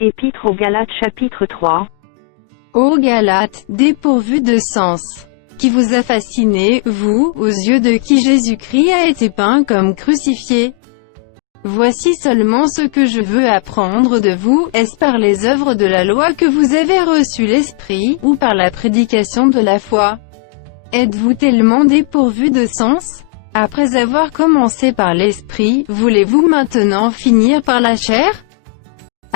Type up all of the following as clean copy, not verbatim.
Épître aux Galates chapitre 3. Ô Galates, dépourvus de sens, qui vous a fasciné, vous, aux yeux de qui Jésus-Christ a été peint comme crucifié. Voici seulement ce que je veux apprendre de vous, est-ce par les œuvres de la loi que vous avez reçu l'Esprit, ou par la prédication de la foi? Êtes-vous tellement dépourvus de sens? Après avoir commencé par l'Esprit, voulez-vous maintenant finir par la chair?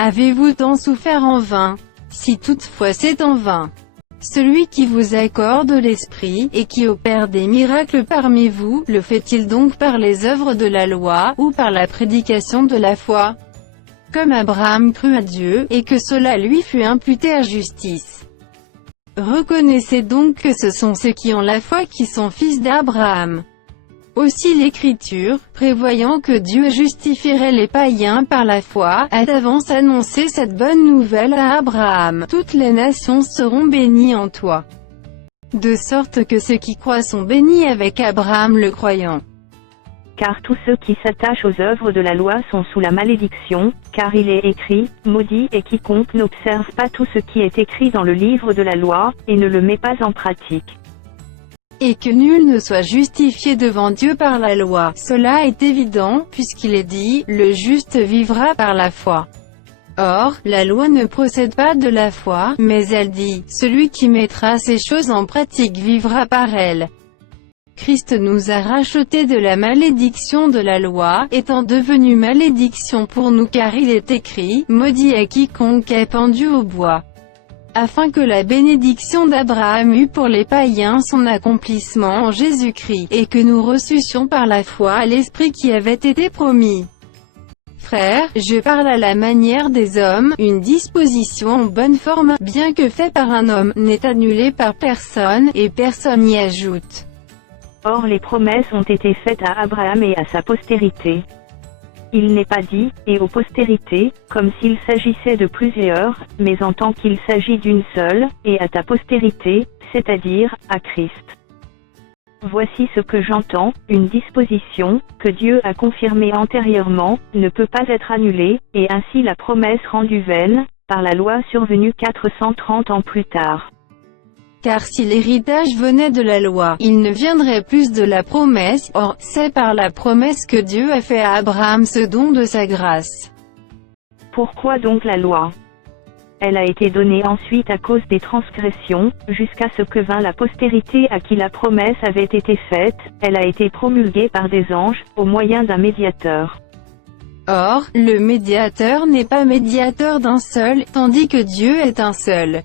Avez-vous tant souffert en vain? Si toutefois c'est en vain. Celui qui vous accorde l'Esprit, et qui opère des miracles parmi vous, le fait-il donc par les œuvres de la loi, ou par la prédication de la foi? Comme Abraham crut à Dieu, et que cela lui fut imputé à justice. Reconnaissez donc que ce sont ceux qui ont la foi qui sont fils d'Abraham. Aussi l'Écriture, prévoyant que Dieu justifierait les païens par la foi, a d'avance annoncé cette bonne nouvelle à Abraham: toutes les nations seront bénies en toi. De sorte que ceux qui croient sont bénis avec Abraham le croyant. Car tous ceux qui s'attachent aux œuvres de la loi sont sous la malédiction, car il est écrit, maudit est quiconque n'observe pas tout ce qui est écrit dans le livre de la loi, et ne le met pas en pratique. Et que nul ne soit justifié devant Dieu par la loi, cela est évident, puisqu'il est dit, le juste vivra par la foi. Or, la loi ne procède pas de la foi, mais elle dit, celui qui mettra ces choses en pratique vivra par elles. Christ nous a rachetés de la malédiction de la loi, étant devenu malédiction pour nous car il est écrit, maudit est quiconque est pendu au bois. Afin que la bénédiction d'Abraham eût pour les païens son accomplissement en Jésus-Christ, et que nous reçussions par la foi l'Esprit qui avait été promis. Frères, je parle à la manière des hommes, une disposition en bonne forme, bien que fait par un homme, n'est annulée par personne, et personne n'y ajoute. Or les promesses ont été faites à Abraham et à sa postérité. Il n'est pas dit, et aux postérités, comme s'il s'agissait de plusieurs, mais en tant qu'il s'agit d'une seule, et à ta postérité, c'est-à-dire, à Christ. Voici ce que j'entends, une disposition, que Dieu a confirmée antérieurement, ne peut pas être annulée, et ainsi la promesse rendue vaine, par la loi survenue 430 ans plus tard. Car si l'héritage venait de la loi, il ne viendrait plus de la promesse, or, c'est par la promesse que Dieu a fait à Abraham ce don de sa grâce. Pourquoi donc la loi? Elle a été donnée ensuite à cause des transgressions, jusqu'à ce que vint la postérité à qui la promesse avait été faite, elle a été promulguée par des anges, au moyen d'un médiateur. Or, le médiateur n'est pas médiateur d'un seul, tandis que Dieu est un seul.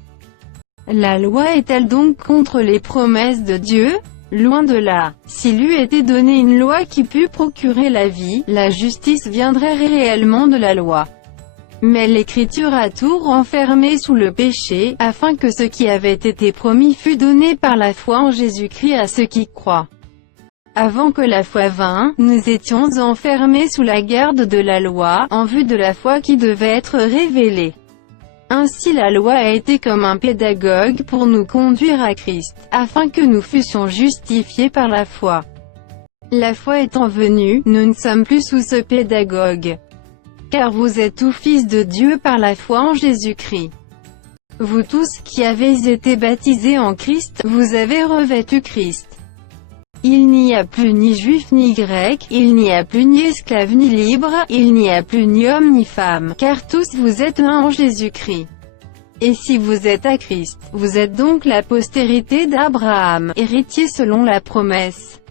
La loi est-elle donc contre les promesses de Dieu? Loin de là. S'il eût été donné une loi qui pût procurer la vie, la justice viendrait réellement de la loi. Mais l'Écriture a tout renfermé sous le péché, afin que ce qui avait été promis fût donné par la foi en Jésus-Christ à ceux qui croient. Avant que la foi vînt, nous étions enfermés sous la garde de la loi, en vue de la foi qui devait être révélée. Ainsi la loi a été comme un pédagogue pour nous conduire à Christ, afin que nous fussions justifiés par la foi. La foi étant venue, nous ne sommes plus sous ce pédagogue. Car vous êtes tous fils de Dieu par la foi en Jésus-Christ. Vous tous, qui avez été baptisés en Christ, vous avez revêtu Christ. Il n'y a plus ni juif ni grec, il n'y a plus ni esclave ni libre, il n'y a plus ni homme ni femme, car tous vous êtes un en Jésus-Christ. Et si vous êtes à Christ, vous êtes donc la postérité d'Abraham, héritier selon la promesse.